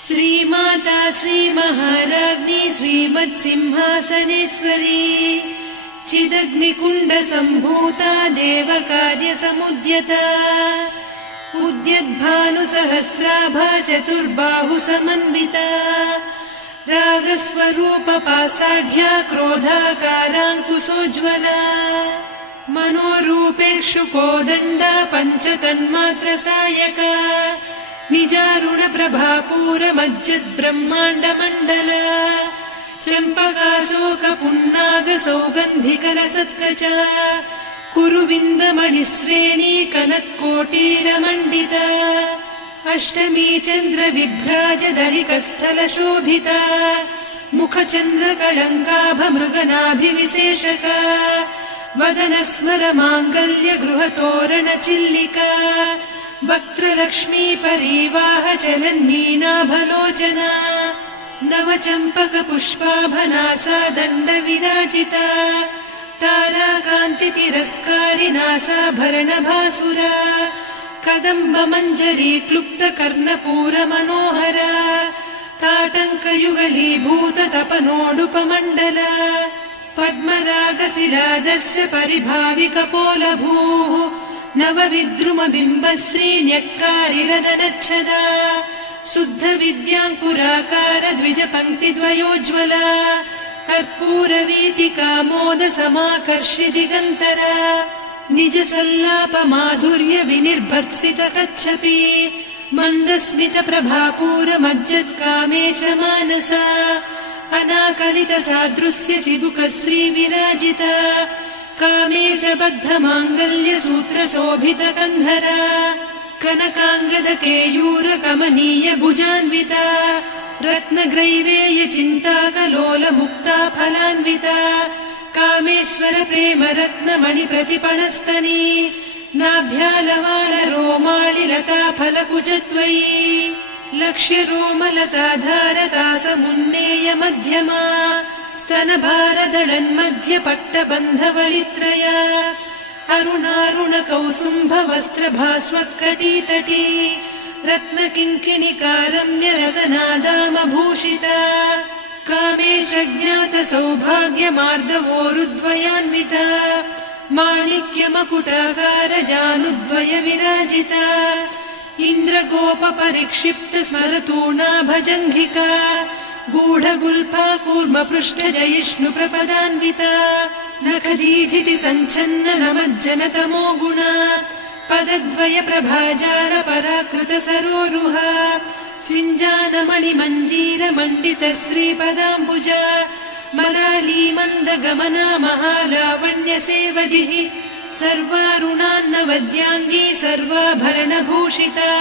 श्रीमाता श्रीमहाराज्ञी श्रीमत्सिंहासनेश्वरी चिदग्निकुण्ड सम्भूता देवकार्यसमुद्यता उद्यद्भानुसहस्राभा चतुर्बाहु समन्विता रागस्वरूपपासाढ्या क्रोधाकाराङ्कुशोज्ज्वला मनोरूपेक्षु कोदण्डा पञ्चतन्मात्रसायका निजारुणप्रभापूरमज्जद्ब्रह्माण्डमण्डला चम्पकाशोकपुन्नागसौगन्धिकलसत्कचा कुरुविन्दमणिश्रेणी कनत्कोटीरमण्डिता अष्टमी चन्द्रविभ्राजदलिकस्थलशोभिता मुखचन्द्रकळङ्काभमृगनाभिविशेषका वदनस्मरमाङ्गल्य गृहतोरणचिल्लिका वक्त्रलक्ष्मी परिवाह चलन्मीनाभलोचना नवचम्पकपुष्पाभनासा दण्डविराजिता ताराकान्तितिरस्कारिनासाभरणभासुरा कदम्बमञ्जरी क्लुप्तकर्णपूरमनोहरा ताटङ्कयुगलीभूततपनोडुपमण्डला पद्मरागशिरादर्श परिभाविकपोलभूः नवविद्रुमबिम्बश्रीन्यक्कारिरदनच्छदा शुद्धविद्याङ्कुराकार द्विजपङ्क्तिद्वयोज्ज्वला कर्पूरवीटिका मोदसमाकर्षि दिगन्तरा निजसल्लापमाधुर्य विनिर्भर्त्सित कच्छपि मन्दस्मितप्रभापूरमज्जत्कामेशमानसा अनाकलितसादृश्य चिबुकश्रीविराजिता कामेशबद्धमाङ्गल्यसूत्रशोभितकन्धरा कनकाङ्गदकेयूरकमनीय भुजान्विता रत्नग्रैवेयचिन्ताकलोलमुक्ता फलान्विता कामेश्वर प्रेमरत्नमणिप्रतिपणस्तनी नाभ्यालवालरोमाळिलता फलकुचत्वयी लक्ष्यरोमलताधारकासमुन्नेय मध्यमा स्तनभारदलन्मध्यपट्टबन्धवळित्रया अरुणारुणकौसुम्भवस्त्रभास्वत्कटीतटी रत्नकिङ्किणिकारम्यरसनादामभूषिता कामेशज्ञातसौभाग्यमार्दवोरुद्वयान्विता माणिक्यमकुटाकारजानुद्वय विराजिता इन्द्रगोपपरिक्षिप्तस्मरतूणाभजङ्घिका गूढगुल्फा कूर्मपृष्ठजयिष्णुप्रपदान्विता नखदीधिति सञ्छन्न नमज्जनतमो गुणा पदद्वय प्रभाजाल पराकृत सरोरुहा सिञ्जानमणिमञ्जीरमण्डित श्रीपदाम्बुजा मराळी मन्दगमना महालावण्यसेवधिः सर्वारुणान्नवद्याङ्गी सर्वाभरणभूषिता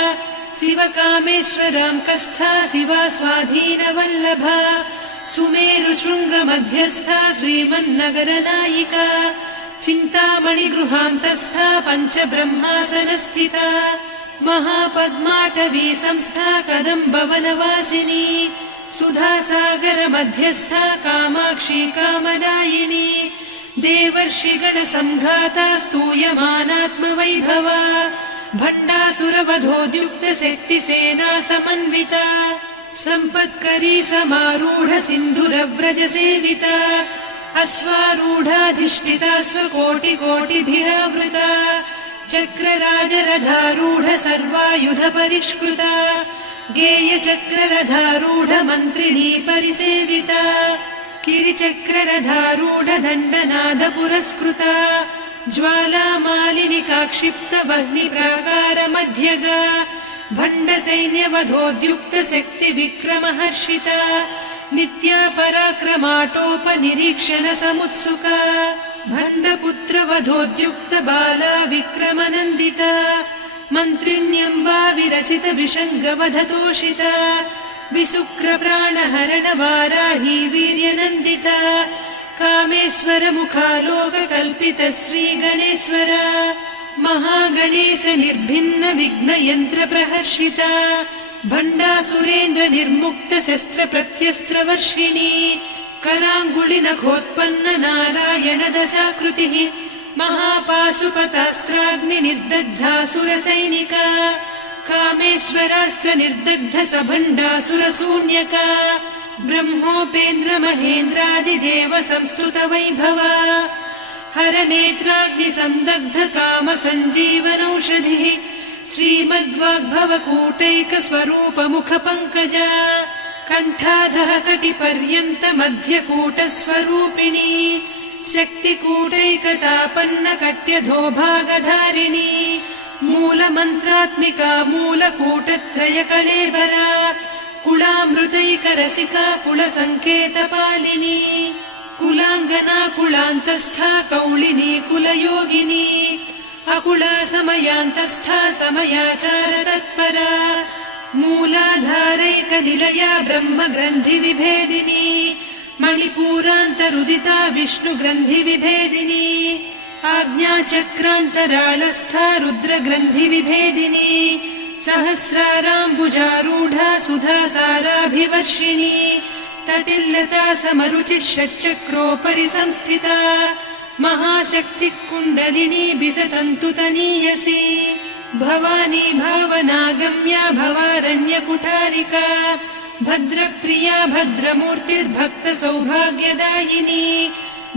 शिवकामेश्वराङ्कस्था शिवा स्वाधीनवल्लभा सुमेरुशृङ्गमध्यस्था श्रीमन्नगरनायिका चिन्तामणिगृहान्तस्था पञ्चब्रह्मासनस्थिता महापद्माटवी संस्था कदम्बवनवासिनी सुधासागरमध्यस्था कामाक्षी कामदायिनी देवर्षिगणसंघाता स्तूयमानात्मवैभवा भण्डासुरवधोद्युक्तशक्तिसेना समन्विता सम्पत्करी समारूढ सिन्धुरव्रजसेविता अश्वारूढाधिष्ठिता स्वकोटिकोटिभिरावृता चक्रराजरथारूढ सर्वायुध परिष्कृता गेयचक्ररथारूढ मन्त्रिणी परिसेविता किरिचक्ररथारूढ दण्डनाद पुरस्कृता ज्वालामालिनिकाक्षिप्त वह्निप्राकार मध्यगा भण्डसैन्यवधोद्युक्त शक्ति विक्रमहर्षिता नित्या पराक्रमाटोपनिरीक्षण समुत्सुका भण्डपुत्रवधोद्युक्त बाला विक्रमनन्दिता मन्त्रिण्यम्बा विरचित विषङ्गवधतोषिता विशुक्रप्राणहरणवाराही वीर्यनन्दिता कामेश्वर मुखालोककल्पित श्रीगणेश्वरा महागणेश निर्भिन्न विघ्नयन्त्र प्रहर्षिता भण्डासुरेन्द्र निर्मुक्त शस्त्र प्रत्यस्त्रवर्षिणी कराङ्गुलिनखोत्पन्न नारायण दशाकृतिः महापाशुपतास्त्राग्निर्दग्धासुरसैनिका कामेश्वरास्त्र निर्दग्ध सभण्डासुरशून्यका ब्रह्मोपेन्द्र महेन्द्रादिदेव संस्तुत वैभवा हरनेत्राग्नि संदग्ध काम सञ्जीवनौषधिः श्रीमद्वाग्भवकूटैक स्वरूप मुख पङ्कजा कण्ठाधः कटिपर्यन्त मध्यकूट स्वरूपिणी शक्तिकूटैकतापन्न कट्यधोभागधारिणी मूलमन्त्रात्मिका मूलकूटत्रय कळेबरा कुलामृतैकरसिका कुलसङ्केतपालिनी कुलाङ्गना कुलान्तस्था कौलिनी कुलयोगिनी अकुला समयान्तस्था समयाचार तत्परा मूलाधारैकनिलया ब्रह्मग्रन्थि विभेदिनी मणिपूरान्तरुदिता विष्णुग्रन्थि विभेदिनी आज्ञाचक्रान्तराळस्था रुद्रग्रन्थि विभेदिनी सहस्राराम्बुजारूढा सुधासाराभिवर्षिणी तटिल्लता समरुचिः षट्चक्रोपरि संस्थिता महाशक्तिः कुण्डलिनी बिसतन्तुतनीयसी भवानी भावनागम्या भवारण्यकुठारिका भद्रप्रिया भद्रमूर्तिर्भक्तसौभाग्यदायिनी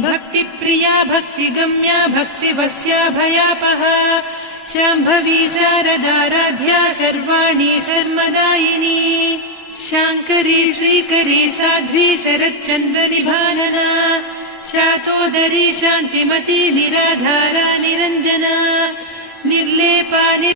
भक्तिप्रिया भक्तिगम्या भक्तिवस्या भयापहा शाम्भवी शारदाराध्या सर्वाणि सर्वदायिनी शाङ्करी श्रीकरी साध्वी शरच्चन्द्रनिभानना शातोदरी शान्तिमती निराधारा निरञ्जना निर्लेपा